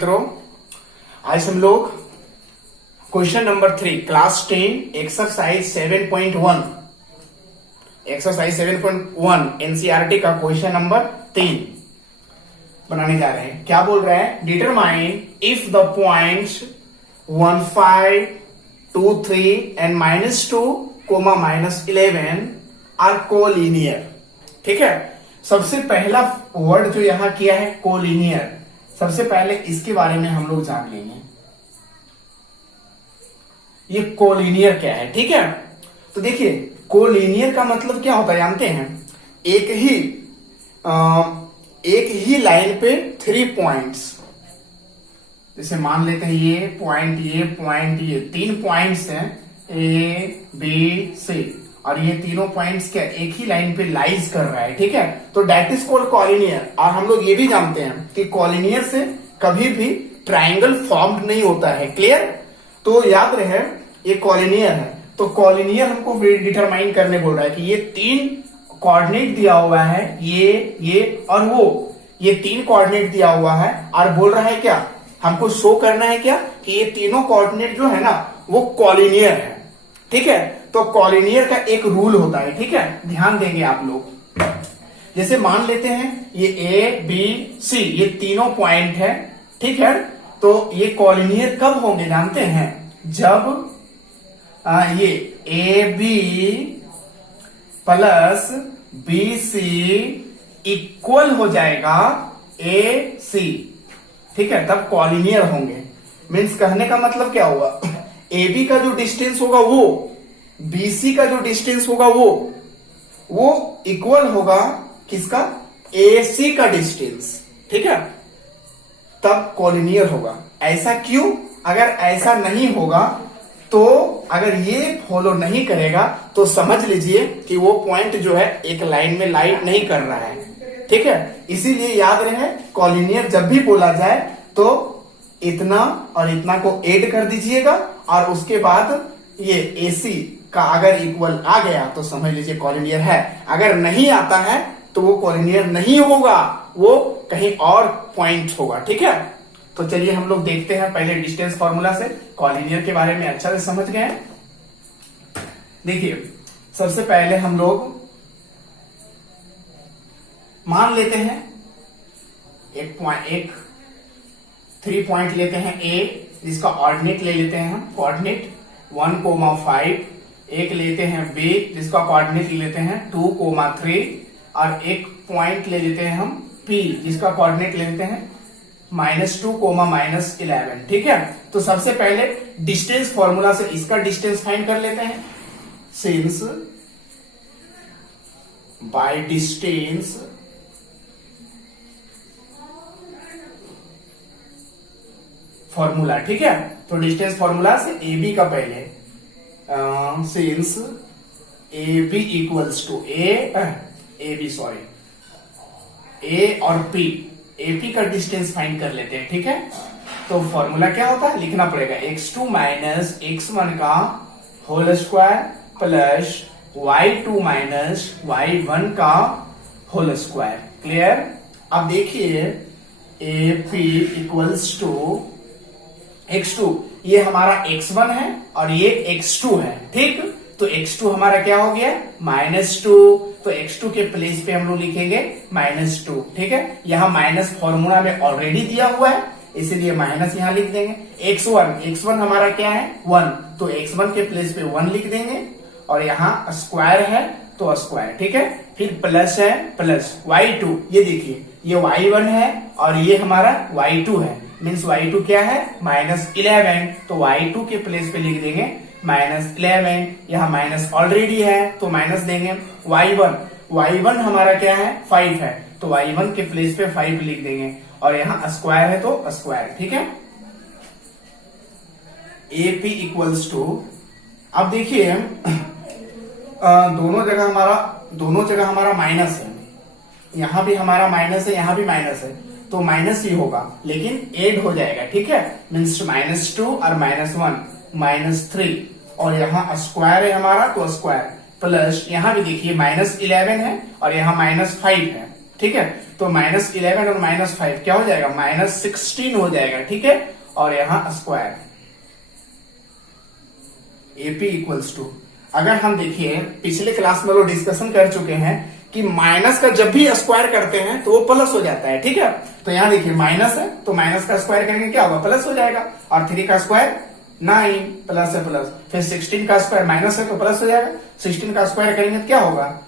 मित्रों, आज हम लोग question number 3 class 10 exercise 7.1 NCERT का क्वेश्चन नंबर 3 बनाने जा रहे हैं। क्या बोल रहा है? Determine if the points 1, 5, 2, 3 and -2, -11 are collinear. ठीक है, सबसे पहला वर्ड जो यहां किया है कोलिनियर, सबसे पहले इसके बारे में हम लोग जान लेंगे। ये कोलिनियर क्या है? ठीक है, तो देखिए कोलिनियर का मतलब क्या होता है जानते हैं? एक ही लाइन पे 3 पॉइंट्स, जैसे मान लेते हैं ये पॉइंट, ये 3 पॉइंट्स हैं ए बी सी, और ये तीनों पॉइंट्स क्या एक ही लाइन पे लाइज कर रहा है। ठीक है, तो दैट इज कॉल्ड कॉलिनियर। और हम लोग ये भी जानते हैं कि कॉलिनियर से कभी भी ट्राइंगल फॉर्म्ड नहीं होता है। क्लियर? तो याद रहे ये कॉलिनियर है। तो कॉलिनियर हमको डिटरमाइन करने बोल रहा है कि ये 3 कोऑर्डिनेट दिया हुआ है, ये और वो, ये 3 कोऑर्डिनेट दिया हुआ है, और बोल रहा है क्या, हमको शो करना है क्या कि ये तीनों कोऑर्डिनेट जो है ना वो कॉलिनियर है। ठीक है, तो कॉलिनियर का एक रूल होता है। ठीक है, ध्यान देंगे आप लोग। जैसे मान लेते हैं ये ए बी सी, ये तीनों पॉइंट है। ठीक है, तो ये कॉलिनियर कब होंगे जानते हैं? जब ये A B plus B C equal हो जाएगा ए सी। ठीक है, तब कॉलिनियर होंगे। मीन्स कहने का मतलब क्या हुआ? ए बी का जो डिस्टेंस होगा वो, बीसी का जो डिस्टेंस होगा वो इक्वल होगा किसका? एसी का डिस्टेंस। ठीक है, तब कॉलिनियर होगा। ऐसा क्यों? अगर ऐसा नहीं होगा तो, अगर ये फॉलो नहीं करेगा तो समझ लीजिए कि वो पॉइंट जो है एक लाइन में लाइट नहीं कर रहा है। ठीक है, इसीलिए याद रहे कॉलिनियर जब भी बोला जाए तो इतना और इतना को ऐड कर दीजिएगा, और उसके बाद ये एसी का अगर इक्वल आ गया तो समझ लीजिए कॉलिनियर है। अगर नहीं आता है तो वो कॉलिनियर नहीं होगा, वो कहीं और पॉइंट होगा। ठीक है, तो चलिए हम लोग देखते हैं पहले डिस्टेंस फॉर्मूला से। कॉलिनियर के बारे में अच्छा से समझ गए। देखिए सबसे पहले हम लोग मान लेते हैं एक 3 पॉइंट लेते हैं ए, जिसका ऑर्डिनेट ले लेते हैं हम, कोऑर्डिनेट 1, 5, एक लेते हैं बी जिसका कोऑर्डिनेट ले लेते हैं 2, 3, और एक पॉइंट ले लेते हैं हम पी जिसका कोऑर्डिनेट ले लेते हैं -2, -11। ठीक है, तो सबसे पहले डिस्टेंस फॉर्मूला से इसका डिस्टेंस फाइंड कर लेते हैं। Since by distance formula. ठीक है, तो डिस्टेंस फॉर्मूला से ए बी का पहले since A B equals to A और पी, ए पी का डिस्टेंस फाइंड कर लेते हैं। ठीक है, तो फॉर्मूला क्या होता है? लिखना पड़ेगा x2 माइनस x1 का whole square plus y2 minus y1 का होल स्क्वायर। क्लियर? अब देखिए A P equals to x2, ये हमारा x1 है और ये x2 है। ठीक, तो x2 हमारा क्या हो गया? -2, तो x2 के प्लेस पे हम लोग लिखेंगे -2। ठीक है, यहां माइनस फॉर्मूला में ऑलरेडी दिया हुआ है, इसीलिए माइनस यहां लिख देंगे। x1 हमारा क्या है? 1, तो x1 के प्लेस पे 1 लिख देंगे, और यहाँ स्क्वायर है तो स्क्वायर। ठीक है, फिर प्लस है, प्लस y2, ये देखिए ये y1 है और ये हमारा y2 है। मीन्स y2 क्या है? -11, तो y2 के प्लेस पे लिख देंगे -11। यहाँ माइनस ऑलरेडी है तो माइनस देंगे। y1 हमारा क्या है? 5 है, तो y1 के प्लेस पे 5 लिख देंगे, और यहाँ स्क्वायर है तो स्क्वायर। ठीक है, AP इक्वल्स टू, अब देखिए दोनों जगह हमारा माइनस है, यहां भी हमारा माइनस है, यहां भी माइनस है, तो माइनस ही होगा, लेकिन ऐड हो जाएगा। ठीक है, मीन्स -2 और -1 -3, और यहाँ स्क्वायर है हमारा तो स्क्वायर, प्लस यहाँ भी देखिए -11 है और यहाँ -5 है। ठीक है। तो -11 और -5 क्या हो जाएगा, -16 हो जाएगा, ठीक है। और यहां स्क्वायर AP इक्वल्स टू, अगर हम देखिए पिछले क्लास में लोग डिस्कशन कर चुके हैं कि माइनस का जब भी स्क्वायर करते हैं तो वो प्लस हो जाता है, ठीक है। तो यहां देखिए माइनस है तो माइनस का स्क्वायर करेंगे क्या होगा, प्लस हो जाएगा। और 3 का स्क्वायर 9, प्लस है प्लस। फिर 16 का स्क्वायर माइनस है तो प्लस हो जाएगा। 16 का स्क्वायर करेंगे तो क्या होगा,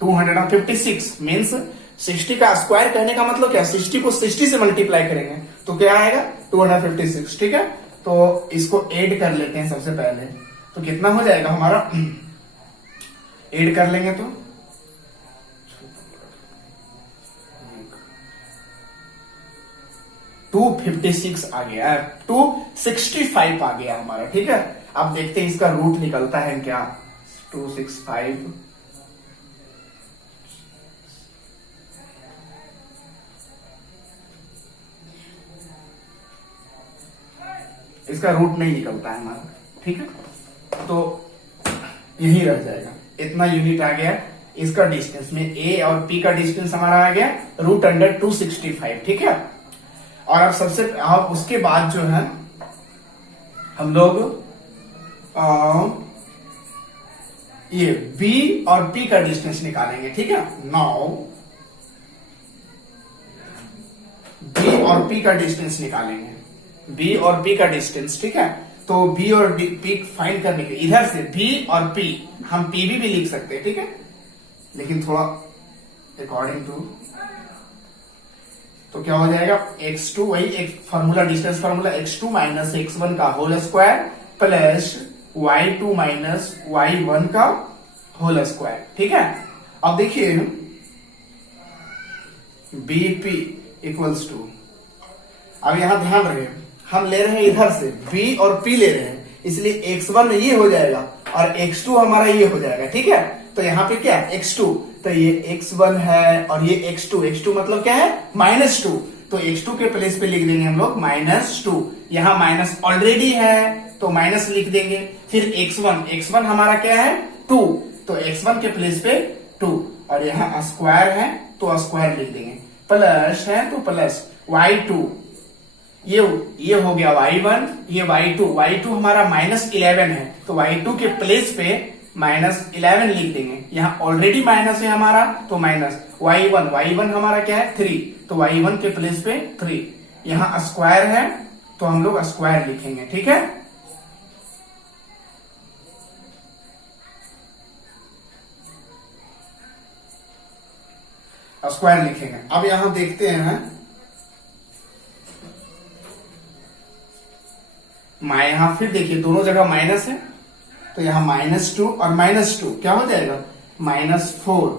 256। मीन्स 60 का स्क्वायर कहने का मतलब क्या, 60 को 60 से मल्टीप्लाई करेंगे तो क्या आएगा 256, ठीक है। तो इसको ऐड कर लेते हैं सबसे पहले, तो कितना हो जाएगा हमारा, ऐड कर लेंगे तो 256 आ गया, 265 आ गया हमारा, ठीक है। अब देखते हैं इसका रूट निकलता है क्या, 265 इसका रूट नहीं निकलता है हमारा, ठीक है। तो यही रह जाएगा, इतना यूनिट आ गया इसका डिस्टेंस में। ए और पी का डिस्टेंस हमारा आ गया √265, ठीक है। और अब उसके बाद जो है हम लोग ये बी और पी का डिस्टेंस निकालेंगे, ठीक है। नाउ बी और पी का डिस्टेंस निकालेंगे, बी और पी का डिस्टेंस, ठीक है। तो बी और पी फाइंड करने के इधर से बी और पी हम पी भी लिख सकते हैं, ठीक है, लेकिन थोड़ा अकॉर्डिंग टू, तो क्या हो जाएगा x2, वही एक formula, distance formula, x2 minus x1 का whole square plus y2 minus y1 का होल स्क्वायर, ठीक है। अब देखिए BP इक्वल्स टू, अब यहां ध्यान रहे हम ले रहे हैं इधर से B और P ले रहे हैं, इसलिए x1 ये हो जाएगा और x2 हमारा ये हो जाएगा, ठीक है। तो यहाँ पे क्या x2, तो ये x1 है और ये x2, x2 मतलब क्या है -2, तो x2 के प्लेस पे लिख देंगे हम लोग -2। यहाँ माइनस ऑलरेडी है तो माइनस लिख देंगे। फिर x1 हमारा क्या है 2, तो x1 के प्लेस पे 2, और यहाँ स्क्वायर है तो स्क्वायर लिख देंगे, प्लस है तो प्लस y2, ये हो गया y1, ये y2 हमारा -11 है तो y2 के प्लेस पे -11 लिख देंगे। यहाँ ऑलरेडी माइनस है हमारा तो माइनस y1 हमारा क्या है 3, तो y1 के प्लेस पे 3। यहाँ स्क्वायर है तो हम लोग स्क्वायर लिखेंगे, ठीक है। स्क्वायर लिखेंगे। अब यहां देखते हैं यहां फिर देखिए दोनों जगह माइनस है तो यहाँ -2 और -2 क्या हो जाएगा -4,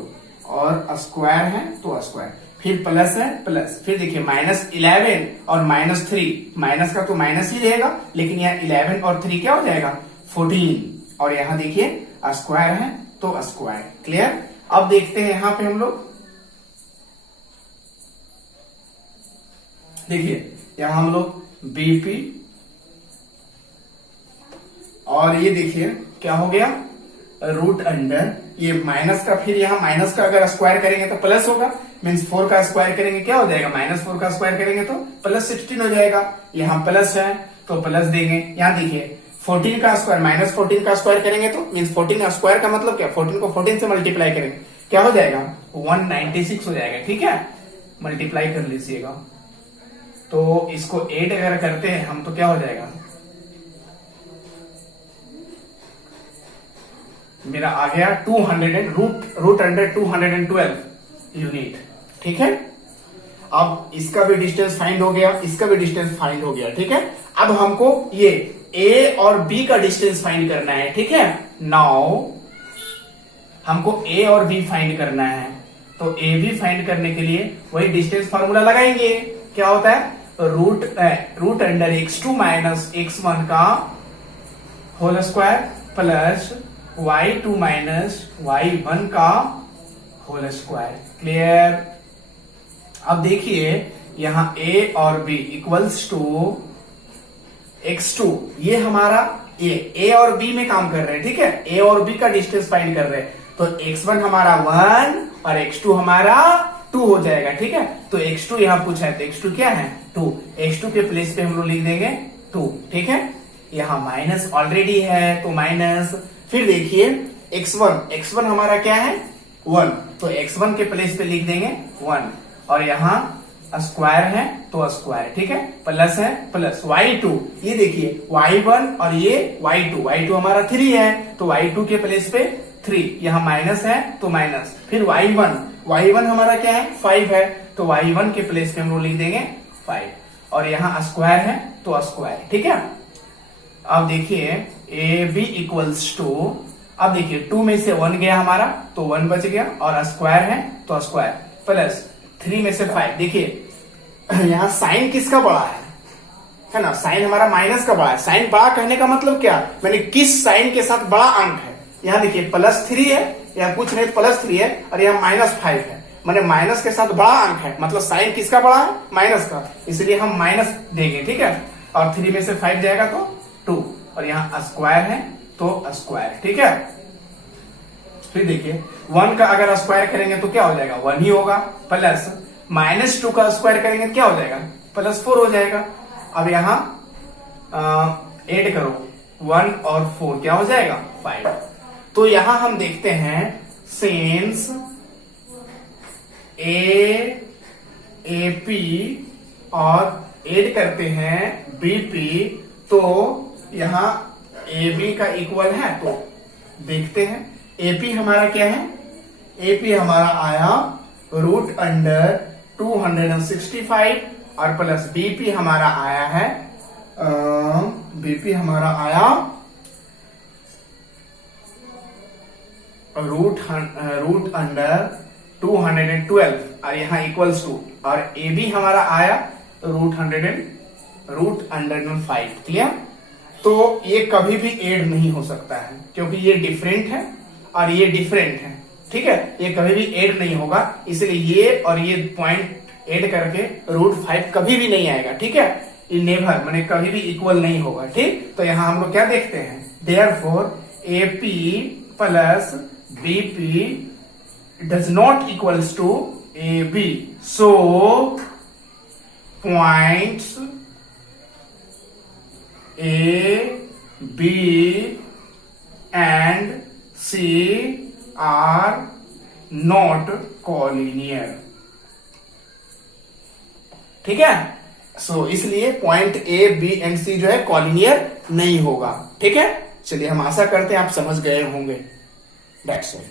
और स्क्वायर है तो स्क्वायर, फिर प्लस है प्लस, फिर देखिए -11 और -3, माइनस का तो माइनस ही रहेगा, लेकिन यहाँ 11 और 3 क्या हो जाएगा 14, और यहाँ देखिए स्क्वायर है तो स्क्वायर। क्लियर। अब देखते हैं यहाँ पे हम लोग, देखिए यहाँ हम लोग BP और ये देखिए क्या हो गया √, ये माइनस का, फिर यहाँ माइनस का अगर स्क्वायर करेंगे तो प्लस होगा, मीन्स 4 का स्क्वायर करेंगे क्या हो जाएगा -4 का स्क्वायर करेंगे तो +16 हो जाएगा। यहाँ प्लस है तो प्लस देंगे। यहाँ देखिए 14 का स्क्वायर -14 का स्क्वायर करेंगे तो मीन्स 14 का स्क्वायर का मतलब क्या, 14 को 14 से मल्टीप्लाई करेंगे क्या हो जाएगा 196 हो जाएगा, ठीक है। मल्टीप्लाई कर लीजिएगा तो इसको 8 अगर करते हैं हम तो क्या हो जाएगा, मेरा आ गया 212 यूनिट, ठीक है। अब इसका भी डिस्टेंस फाइंड हो गया, इसका भी डिस्टेंस फाइंड हो गया, ठीक है। अब हमको ये A और B का डिस्टेंस फाइंड करना है, ठीक है। नाउ हमको A और B फाइंड करना है, तो A B फाइंड करने के लिए वही डिस्टेंस फॉर्मूला लगाएंगे। क्या होता है √x2 माइनस x1 का whole square plus y2 minus y1 का होल स्क्वायर। क्लियर। अब देखिए यहां A और B इक्वल्स टू x2, ये हमारा A और B में काम कर रहे हैं, ठीक है। A और B का डिस्टेंस फाइंड कर रहे हैं, तो x1 हमारा 1 और x2 हमारा 2 हो जाएगा, ठीक है। तो x2 यहाँ पूछा है, तो x2 क्या है 2, x2 के प्लेस पे हम लोग लिख देंगे 2, ठीक है। यहाँ माइनस ऑलरेडी है तो माइनस, फिर देखिए x1 हमारा क्या है 1, तो x1 के प्लेस पे लिख देंगे 1, और यहाँ स्क्वायर है तो स्क्वायर, ठीक है, प्लस है प्लस y2, ये देखिए y1 और ये y2 हमारा 3 है तो y2 के प्लेस पे 3, यहाँ माइनस है तो माइनस, फिर y1 हमारा क्या है 5 है तो y1 के प्लेस पे हम लोग लिख देंगे 5, और यहाँ स्क्वायर है तो स्क्वायर, ठीक है। अब देखिए ए बी इक्वल्स टू, अब देखिए 2 में से 1 गया हमारा तो 1 बच गया, और स्क्वायर है तो स्क्वायर, प्लस 3 में से 5, देखिए यहाँ साइन किसका बड़ा है ना, साइन हमारा माइनस का बड़ा है। साइन बड़ा कहने का मतलब क्या, मैंने किस साइन के साथ बड़ा अंक है, यहाँ देखिए +3 है, यहाँ कुछ नहीं +3 है, और यहाँ -5 है, मैंने माइनस के साथ बड़ा अंक है, मतलब साइन किसका बड़ा है माइनस का, इसलिए हम माइनस देंगे, ठीक है। और 3 में से 5 जाएगा तो 2, और यहाँ स्क्वायर है तो स्क्वायर, ठीक है। फिर देखिए 1 का अगर स्क्वायर करेंगे तो क्या हो जाएगा 1 ही होगा, प्लस -2 का स्क्वायर करेंगे तो क्या हो जाएगा +4 हो जाएगा। अब यहाँ ऐड करो 1 और 4 क्या हो जाएगा 5, तो यहां हम देखते हैं सिंस AP और ऐड करते हैं BP, तो यहां AB का इक्वल है, तो देखते हैं AP हमारा क्या है, AP हमारा आया √265 और प्लस BP हमारा आया है BP हमारा आया √212 और यहाँ इक्वल्स टू, और AB हमारा आया √5, क्लियर। तो ये कभी भी ऐड नहीं हो सकता है क्योंकि ये डिफरेंट है और ये डिफरेंट है, ठीक है, ये कभी भी ऐड नहीं होगा, इसलिए ये और ये पॉइंट ऐड करके √5 कभी भी नहीं आएगा, ठीक है, ये नेवर माने कभी भी इक्वल नहीं होगा, ठीक। तो यहाँ हम लोग क्या देखते हैं, therefore AP plus BP does not equals to AB, so points A, B and C are not collinear, ठीक है। सो इसलिए point A, B and C जो है कॉलिनियर नहीं होगा, ठीक है। चलिए हम आशा करते हैं आप समझ गए होंगे। That's all.